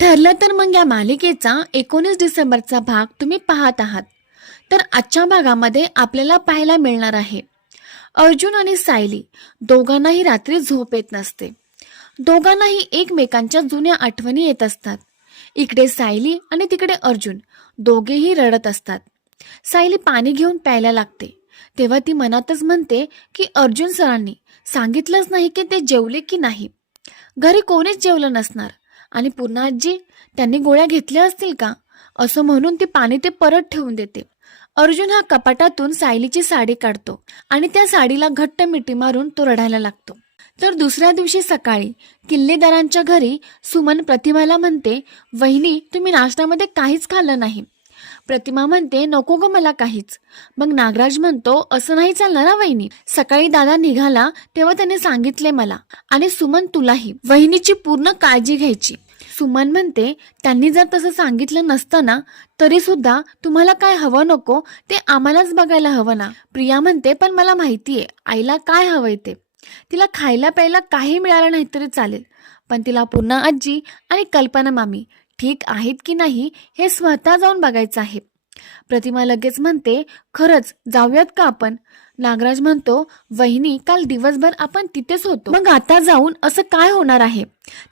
ठरलं तर मग या मालिकेचा एकोणीस डिसेंबरचा भाग तुम्ही पाहत आहात. तर आजच्या भागामध्ये आपल्याला पाहायला मिळणार आहे. अर्जुन आणि सायली दोघांनाही रात्री झोप येत नसते. दोघांनाही एकमेकांच्या जुन्या आठवणी येत असतात. इकडे सायली आणि तिकडे अर्जुन दोघेही रडत असतात. सायली पाणी घेऊन प्यायला लागते. तेव्हा ती मनातच म्हणते की अर्जुन सरांनी सांगितलंच नाही की ते जेवले की नाही. घरी कोणीच जेवलं नसणार. आणि पुन्हा आजी त्यांनी गोळ्या घेतल्या असतील का? असं म्हणून ती पाणी ते परत ठेवून देते. अर्जुन हा कपाटातून सायलीची साडी काढतो आणि त्या साडीला घट्ट मिठी मारून तो रडायला लागतो. तर दुसऱ्या दिवशी सकाळी किल्लेदारांच्या घरी सुमन प्रतिमाला म्हणते वहिनी तुम्ही नाश्त्यामध्ये काहीच खाल्लं नाही. प्रतिमा म्हणते नको ग मला काहीच. मग नागराज म्हणतो असं नाही चालणार वहिनी. सकाळी दादा निघाला तेव्हा त्याने सांगितले मला. आणि सुमन तुलाही. वहिनीची पूर्ण काळजी घ्यायची. सुमन म्हणते त्यांनी जर तसं सांगितलं नसतं ना तरी सुद्धा तुम्हाला काय हवं नको ते आम्हालाच बघायला हवं ना. प्रिया म्हणते पण मला माहितीये आईला काय हवंय ते. तिला खायला प्यायला काही मिळालं नाही तरी चालेल. पण तिला पूर्ण आजी आणि कल्पना मामी ठीक आहेत की नाही हे स्वतः जाऊन बघायचं आहे. प्रतिमा लगेच म्हणते खरंच जाऊयात का आपण? नागराज म्हणतो वहिनी काल दिवसभर आपण तिथेच होतो. मग आता जाऊन असं काय होणार आहे?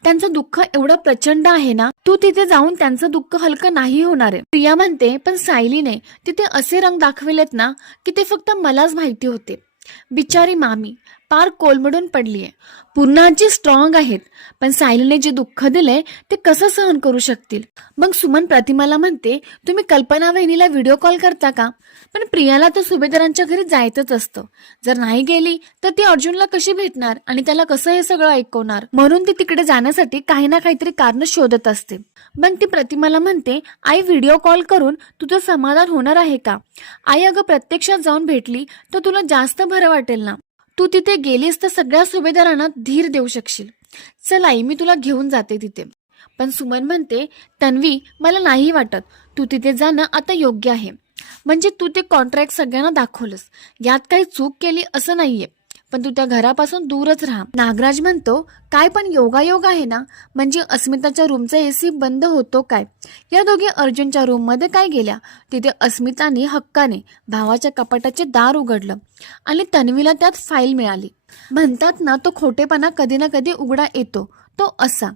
त्यांचं दुःख एवढं प्रचंड आहे ना? तू तिथे जाऊन त्यांचं दुःख हलकं नाही होणार आहे. प्रिया म्हणते पण सायलीने तिथे असे रंग दाखविलेत ना की ते फक्त मलाच माहिती होते. बिचारी मामी पार कोलमडून पडलीये. पूर्ण आजी स्ट्रॉंग आहेत पण सायलीने जे दुःख दिलंय ते कसं सहन करू शकतील? मग सुमन प्रतिमाला म्हणते तुम्ही कल्पना वहिनीला व्हिडिओ कॉल करता का? पण प्रियाला तर सुभेदारांच्या घरी जायचंच असतं. जर नाही गेली तर ती अर्जुनला कशी भेटणार आणि त्याला कसं हे सगळं ऐकवणार? म्हणून ती तिकडे जाण्यासाठी काही ना काहीतरी कारण शोधत असते. मग ती प्रतिमाला म्हणते आई व्हिडिओ कॉल करून तुझं समाधान होणार आहे का? आई अगं प्रत्यक्षात जाऊन भेटली तर तुला जास्त बरं वाटेल ना. तू तिथे गेलीस तर सगळ्या सुभेदारांना धीर देऊ शकशील. चल आई मी तुला घेऊन जाते तिथे. पण सुमन म्हणते तन्वी मला नाही वाटत तू तिथे जाणं आता योग्य आहे. म्हणजे तू ते कॉन्ट्रॅक्ट सगळ्यांना दाखवलंस. यात काही चूक केली असं नाहीये. पण तू त्या घरापासून दूरच राहा. नागराज म्हणतो काय पण योगायोग आहे ना? म्हणजे अस्मिताच्या रूमचा एसी बंद होतो काय? या दोघी अर्जुनच्या रूममध्ये काय गेल्या? तिथे अस्मिताने हक्काने भावाच्या कपाटाचे दार उघडलं आणि तन्वीला त्यात फाईल मिळाली. म्हणतात ना तो खोटेपणा कधी ना कधी उघडा येतो. तो असा.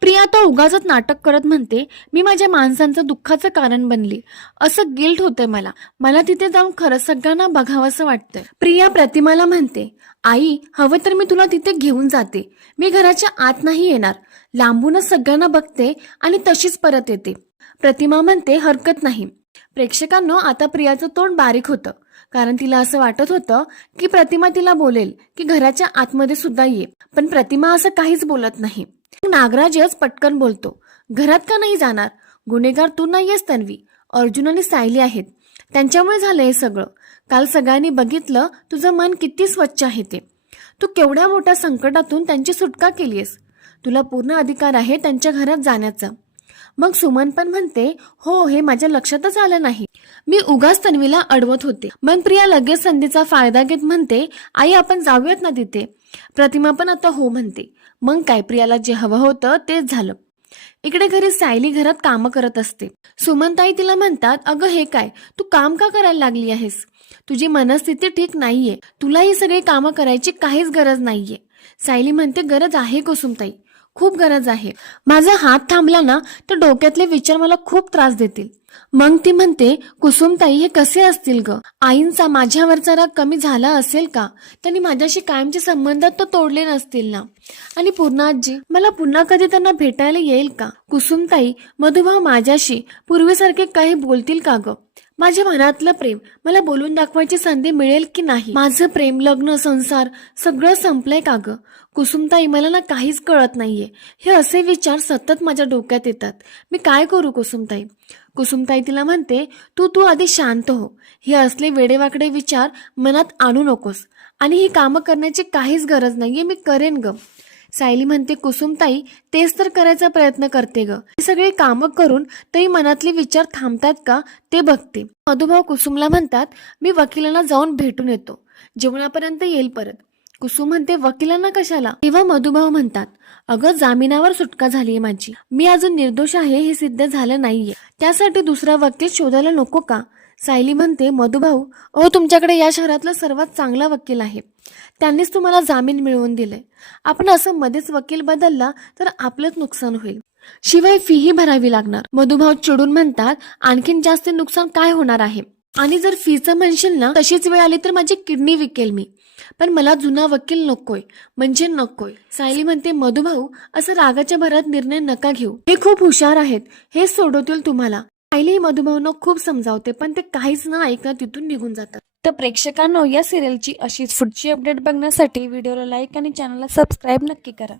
प्रिया तो उगाचच नाटक करत म्हणते मी माझ्या माणसांचं दुःखाचं कारण बनली. असं गिल्ट होतंय मला. मला तिथे जाऊन खरं सगळ्यांना बघावंसं वाटतंय. प्रिया प्रतिमाला म्हणते आई हवं तर मी तुला तिथे घेऊन जाते. मी घराच्या आत नाही येणार. लांबूनच सगळ्यांना बघते आणि तशीच परत येते. प्रतिमा म्हणते हरकत नाही. प्रेक्षकांनो आता प्रियाचं तोंड बारीक होतं. कारण तिला असं वाटत होतं की प्रतिमा तिला बोलेल की घराच्या आतमध्ये सुद्धा ये. पण प्रतिमा असं काहीच बोलत नाही. नागराजच पटकन बोलतो घरात का नाही जाणार? गुन्हेगार तू नाहीयेस तन्वी. अर्जुन आणि सायली आहेत. त्यांच्यामुळे झालं हे सगळं. काल सगळ्यांनी बघितलं तुझं मन किती स्वच्छ आहे ते. तू केवढ्या मोठ्या संकटातून त्यांची सुटका केलीयस. तुला पूर्ण अधिकार आहे त्यांच्या घरात जाण्याचा. मग सुमन पण म्हणते हो हे माझ्या लक्षातच आलं नाही. मी उगाच तन्वीला अडवत होते. मग प्रिया लगेच संधीचा फायदा घेत म्हणते आई आपण जाऊयात ना तिथे. प्रतिमा पण आता हो म्हणते. मग काय प्रियाला जे हवं होतं तेच झालं. इकडे घरी सायली घरात कामं करत असते. सुमनताई तिला म्हणतात अगं हे काय? तू काम का करायला लागली आहेस? तुझी मनस्थिती ठीक नाहीये. तुला ही सगळी कामं करायची काहीच गरज नाहीये. सायली म्हणते गरज आहे कुसुमताई. खूप गरज आहे. माझा हात थांबला ना तर डोक्यातले विचार मला खूप त्रास देतील. मग ती म्हणते कुसुमताई हे कसे असतील ग? आईंचा माझ्यावरचा राग कमी झाला असेल का? त्यांनी माझ्याशी कायमचे संबंध तर तोडले नसतील ना. आणि पूर्णा आजी मला पुन्हा कधी त्यांना भेटायला येईल का? कुसुमताई मधुभाव माझ्याशी पूर्वीसारखे काही बोलतील का ग? माझ्या मनातलं प्रेम. मला बोलून दाखवायची संधी मिळेल की नाही? माझं प्रेम लग्न संसार सगळं संपलंय का ग? कुसुमताई मला ना काहीच कळत नाहीये. हे असे विचार सतत माझ्या डोक्यात येतात. मी काय करू कुसुमताई? कुसुमताई तिला म्हणते तू तू आधी शांत हो. हे असले वेडेवाकडे विचार मनात आणू नकोस. आणि ही कामं करण्याची काहीच गरज नाहीये. मी करेन ग. सायली म्हणते कुसुमताई तेच तर करायचा प्रयत्न करते ग. ही सगळी कामं करून तरी मनातले विचार थांबतात का ते बघते. मधुभाऊ कुसुमला म्हणतात मी वकिलांना जाऊन भेटून येतो. जेवणापर्यंत येईल परत. कुसुम म्हणते वकिलांना कशाला? तेव्हा मधुभाऊ म्हणतात अगं जामिनावर सुटका झालीये माझी. मी अजून निर्दोष आहे हे सिद्ध झालं नाहीये. त्यासाठी दुसरा वकील शोधायला नको का? सायली म्हणते मधुभाऊ अहो तुमच्याकडे या शहरातला सर्वात चांगला वकील आहे. त्यांनीच तुम्हाला जामीन मिळवून दिले आपण असं मध्येच वकील बदलला तर आपलंच नुकसान होईल. शिवाय फीही भरावी लागणार. मधुभाऊ चिडून म्हणतात आणखीन जास्त नुकसान काय होणार आहे? आणि जर फीचं म्हणशील ना तशीच वेळ आली तर माझी किडनी विकेल मी. पण मला जुना वकील नकोय म्हणजे नकोय. सायली म्हणते मधुभाऊ असं रागाच्या भरात निर्णय नका घेऊ. हे खूप हुशार आहेत. हे सोडवतील तुम्हाला. आईली मधुभाऊंना खूप समजावते पण ते काहीच न ऐकणं तिथून निघून जातात. तर प्रेक्षकांनो या सिरियलची अशीच पुढची अपडेट बघण्यासाठी व्हिडिओला लाईक आणि चॅनलला सबस्क्राईब नक्की करा.